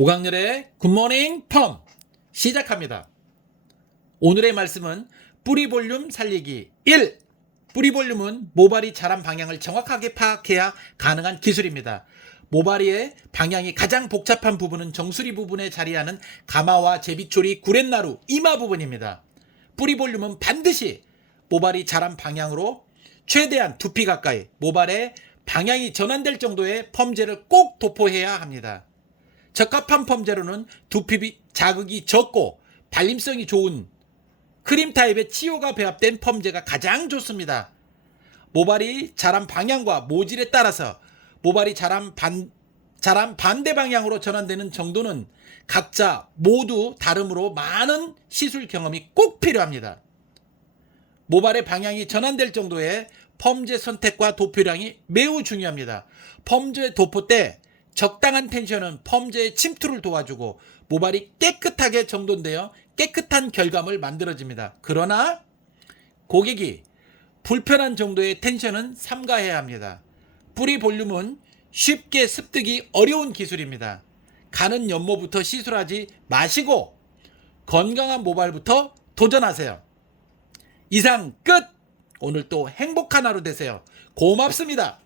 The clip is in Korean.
오강렬의 굿모닝 펌 시작합니다. 오늘의 말씀은 뿌리 볼륨 살리기 1. 뿌리 볼륨은 모발이 자란 방향을 정확하게 파악해야 가능한 기술입니다. 모발이의 방향이 가장 복잡한 부분은 정수리 부분에 자리하는 가마와 제비초리, 구렛나루, 이마 부분입니다. 뿌리 볼륨은 반드시 모발이 자란 방향으로 최대한 두피 가까이 모발의 방향이 전환될 정도의 펌제를 꼭 도포해야 합니다. 적합한 펌제로는 두피 자극이 적고 발림성이 좋은 크림 타입의 치효가 배합된 펌제가 가장 좋습니다. 모발이 자란 방향과 모질에 따라서 모발이 자란 반, 자란 반대 방향으로 전환되는 정도는 각자 모두 다르므로 많은 시술 경험이 꼭 필요합니다. 모발의 방향이 전환될 정도의 펌제 선택과 도표량이 매우 중요합니다. 펌제 도포 때 적당한 텐션은 펌제의 침투를 도와주고 모발이 깨끗하게 정돈되어 깨끗한 결감을 만들어집니다. 그러나 고객이 불편한 정도의 텐션은 삼가해야 합니다. 뿌리 볼륨은 쉽게 습득이 어려운 기술입니다. 가는 연모부터 시술하지 마시고 건강한 모발부터 도전하세요. 이상 끝! 오늘 또 행복한 하루 되세요. 고맙습니다.